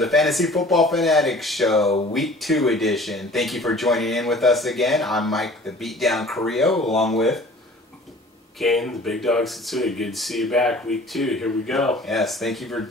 the Fantasy Football Fanatics Show, Week 2 edition. Thank you for joining in with us again. I'm Mike, the Beatdown Carrillo, along with Kane, the Big Dog Sitsui. Good to see you back. Week 2. Here we go. Yes, thank you for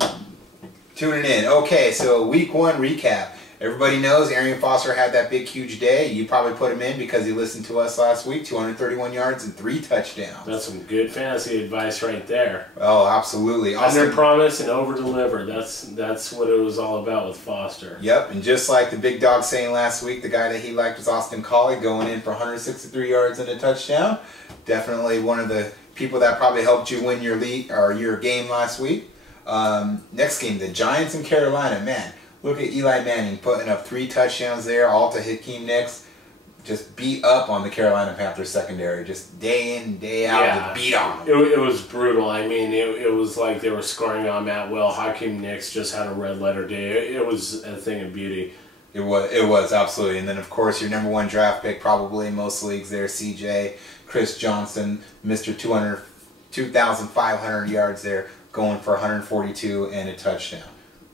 tuning in. Okay, so Week 1 recap. Everybody knows Arian Foster had that big, huge day. You probably put him in because he listened to us last week. 231 yards and 3 touchdowns. That's some good fantasy advice right there. Oh, absolutely. Under promise and over deliver. That's what it was all about with Foster. Yep, and just like the Big Dog saying last week, the guy that he liked was Austin Collie, going in for 163 yards and a touchdown. Definitely one of the people that probably helped you win your league or your game last week. Next game, the Giants and Carolina. Man, look at Eli Manning putting up 3 touchdowns there, all to Hakeem Nicks. Just beat up on the Carolina Panthers secondary, just day in, day out, to beat on them. It was brutal. I mean, it was like they were scoring on Matt Will. Hakeem Nicks just had a red letter day. It was a thing of beauty. It was absolutely. And then, of course, your number 1 draft pick, probably in most leagues there, CJ, Chris Johnson, Mr. 2,500 yards there, going for 142 and a touchdown.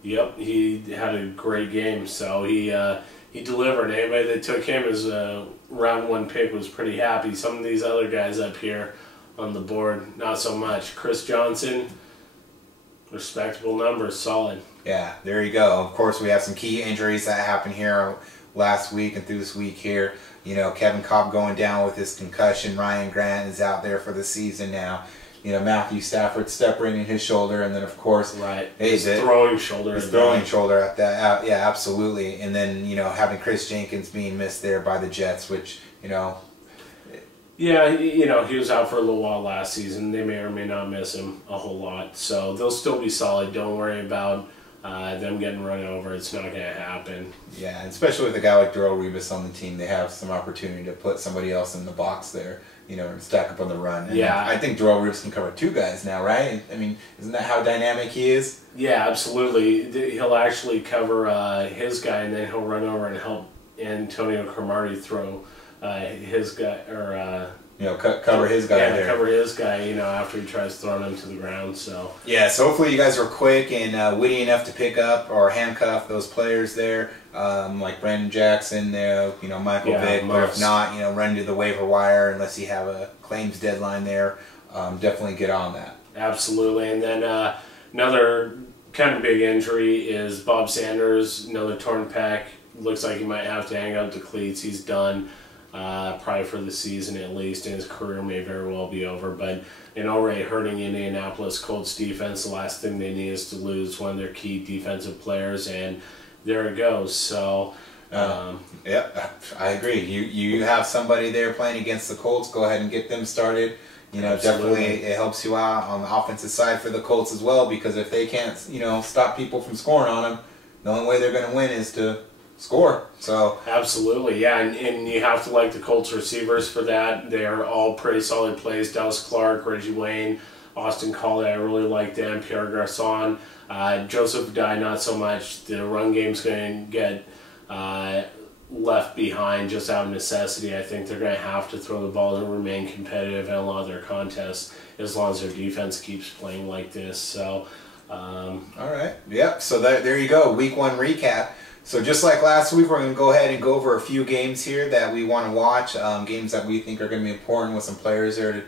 Yep, he had a great game, so he delivered. Anybody that took him as a round 1 pick was pretty happy. Some of these other guys up here on the board, not so much. Chris Johnson, respectable numbers, solid. Yeah, there you go. Of course, we have some key injuries that happened here last week and through this week here. You know, Kevin Cobb going down with his concussion. Ryan Grant is out there for the season now. You know, Matthew Stafford stepping in his shoulder, and then of course, his throwing shoulder. His throwing shoulder at that. Yeah, absolutely. And then having Chris Jenkins being missed there by the Jets, which Yeah, he was out for a little while last season. They may or may not miss him a whole lot, so they'll still be solid. Don't worry about them getting run over. It's not going to happen. Yeah, and especially with a guy like Darrelle Revis on the team, they have some opportunity to put somebody else in the box there, and stack up on the run. And yeah, I think Darrelle Revis can cover 2 guys now, right? I mean, isn't that how dynamic he is? Yeah, absolutely. He'll actually cover his guy, and then he'll run over and help Antonio Cromartie throw his guy, or cover his guy there. Cover his guy, after he tries throwing him to the ground. So yeah, so hopefully you guys are quick and witty enough to pick up or handcuff those players there, like Brandon Jackson, Michael Vick. But if not, run to the waiver wire unless you have a claims deadline there. Definitely get on that. Absolutely, and then another kind of big injury is Bob Sanders, another torn pec. Looks like he might have to hang up the cleats. He's done. Probably for the season at least, and his career may very well be over. But already hurting Indianapolis Colts defense, the last thing they need is to lose one of their key defensive players, and there it goes. So, yeah, I agree. You have somebody there playing against the Colts. Go ahead and get them started. Definitely it helps you out on the offensive side for the Colts as well, because if they can't, stop people from scoring on them, the only way they're going to win is to score. So absolutely, yeah, and you have to like the Colts receivers for that. They're all pretty solid plays. Dallas Clark, Reggie Wayne, Austin Collie, I really like them. Pierre Garçon, Joseph Dye, not so much. The run game's going to get left behind just out of necessity. I think they're going to have to throw the ball and remain competitive in a lot of their contests as long as their defense keeps playing like this. So all right, yep. So there you go, Week 1 recap. So just like last week, we're going to go ahead and go over a few games here that we want to watch, games that we think are going to be important with some players there to,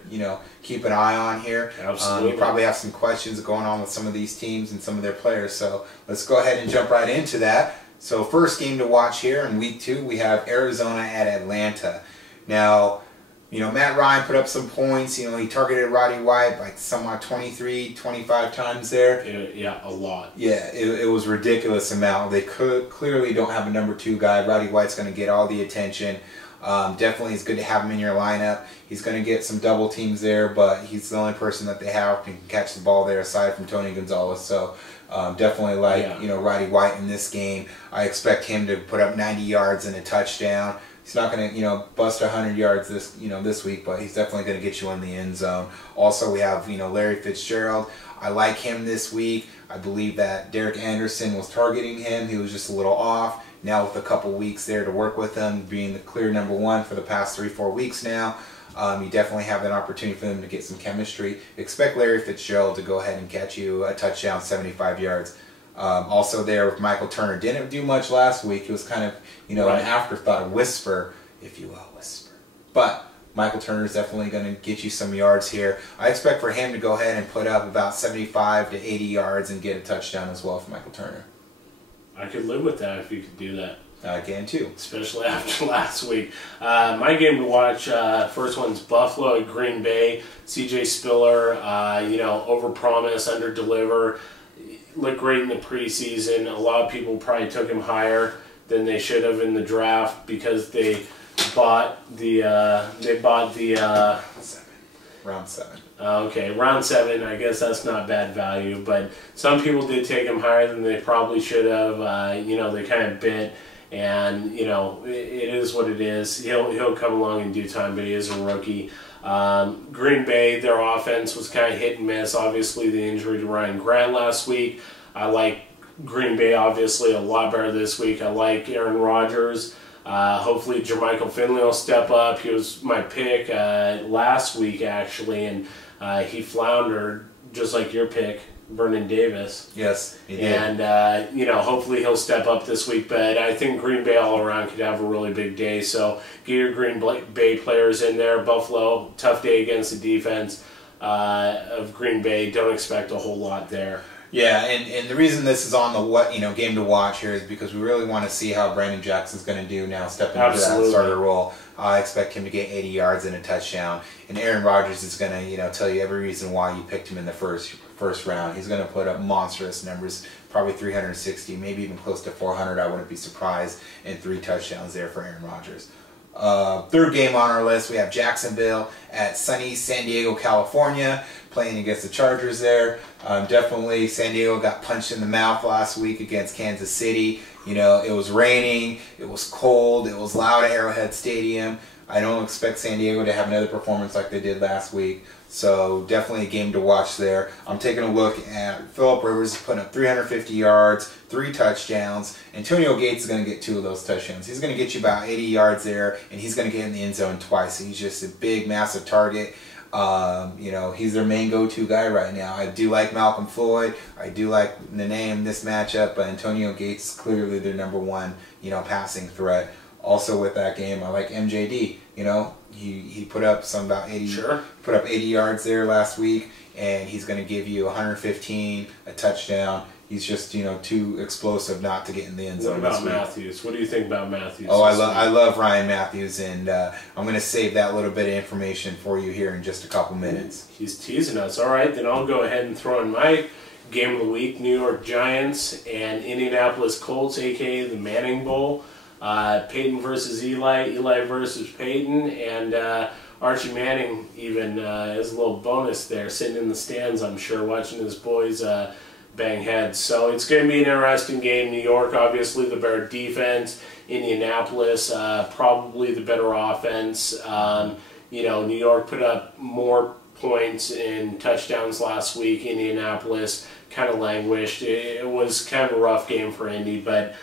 keep an eye on here. Absolutely. You probably have some questions going on with some of these teams and some of their players. So let's go ahead and jump right into that. So first game to watch here in Week 2, we have Arizona at Atlanta. Now, Matt Ryan put up some points. He targeted Roddy White like somewhat 23, 25 times there. Yeah, a lot. Yeah, it was a ridiculous amount. They clearly don't have a number 2 guy. Roddy White's going to get all the attention. Definitely it's good to have him in your lineup. He's going to get some double teams there, but he's the only person that they have who can catch the ball there aside from Tony Gonzalez. So definitely Roddy White in this game. I expect him to put up 90 yards and a touchdown. He's not going to, bust 100 yards this week, but he's definitely going to get you in the end zone. Also, we have, Larry Fitzgerald. I like him this week. I believe that Derek Anderson was targeting him. He was just a little off. Now with a couple weeks there to work with him, being the clear number 1 for the past 3-4 weeks now, you definitely have an opportunity for them to get some chemistry. Expect Larry Fitzgerald to go ahead and catch you a touchdown, 75 yards. Also there with Michael Turner. Didn't do much last week. He was kind of, an afterthought, a whisper, if you will, whisper. But Michael Turner is definitely going to get you some yards here. I expect for him to go ahead and put up about 75 to 80 yards and get a touchdown as well for Michael Turner. I could live with that if you could do that. I can too. Especially after last week. My game to watch, first one's Buffalo at Green Bay. CJ Spiller, overpromise, underdeliver. Looked great in the preseason. A lot of people probably took him higher than they should have in the draft because they bought the round 7. Okay, round 7. I guess that's not bad value, but some people did take him higher than they probably should have. They kind of bit, and it is what it is. He'll come along in due time, but he is a rookie. Green Bay, their offense was kind of hit and miss. Obviously, the injury to Ryan Grant last week. I like Green Bay obviously a lot better this week. I like Aaron Rodgers. Hopefully Jermichael Finley will step up. He was my pick last week actually, and he floundered just like your pick, Vernon Davis. Yes, he did. And hopefully he'll step up this week. But I think Green Bay all around could have a really big day. So get your Green Bay players in there. Buffalo, tough day against the defense of Green Bay. Don't expect a whole lot there. Yeah, and the reason this is on the game to watch here is because we really want to see how Brandon Jackson's going to do now stepping into that starter role. I expect him to get 80 yards and a touchdown, and Aaron Rodgers is going to tell you every reason why you picked him in the first round. He's going to put up monstrous numbers, probably 360, maybe even close to 400. I wouldn't be surprised, and 3 touchdowns there for Aaron Rodgers. Third game on our list, we have Jacksonville at sunny San Diego, California, playing against the Chargers there. Definitely San Diego got punched in the mouth last week against Kansas City. It was raining, it was cold, it was loud at Arrowhead Stadium. I don't expect San Diego to have another performance like they did last week. So definitely a game to watch there. I'm taking a look at Phillip Rivers putting up 350 yards, 3 touchdowns. Antonio Gates is going to get 2 of those touchdowns. He's going to get you about 80 yards there, and he's going to get in the end zone twice. He's just a big, massive target. He's their main go-to guy right now. I do like Malcolm Floyd. I do like the name this matchup, but Antonio Gates is clearly their number 1, passing threat. Also with that game, I like MJD. He put up about 80. Sure. Put up 80 yards there last week, and he's going to give you 115, a touchdown. He's just too explosive not to get in the end zone. What about Matthews? What do you think about Matthews? Oh, I love Ryan Matthews, and I'm going to save that little bit of information for you here in just a couple minutes. He's teasing us. All right, then I'll go ahead and throw in my game of the week: New York Giants and Indianapolis Colts, aka the Manning Bowl. Peyton versus Eli, Eli versus Peyton, and Archie Manning even as a little bonus there, sitting in the stands, I'm sure, watching his boys bang heads. So it's going to be an interesting game. New York, obviously, the better defense. Indianapolis, probably the better offense. New York put up more points and touchdowns last week. Indianapolis kind of languished. It was kind of a rough game for Indy, but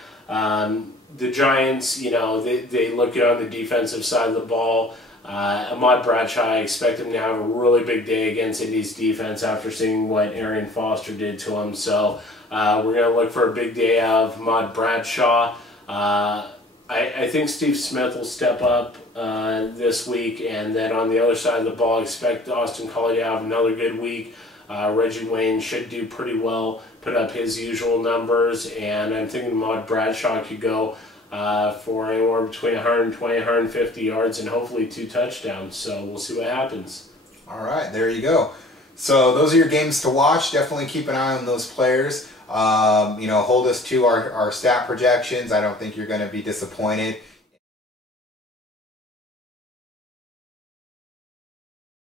the Giants, they look good on the defensive side of the ball. Ahmad Bradshaw, I expect him to have a really big day against Indy's defense after seeing what Arian Foster did to him. So we're going to look for a big day out of Ahmad Bradshaw. I think Steve Smith will step up this week, and then on the other side of the ball, I expect Austin Collie to have another good week. Reggie Wayne should do pretty well, put up his usual numbers, and I'm thinking Ahmad Bradshaw could go for anywhere between 120 and 150 yards and hopefully 2 touchdowns. So we'll see what happens. All right, there you go. So those are your games to watch. Definitely keep an eye on those players. Hold us to our stat projections. I don't think you're going to be disappointed.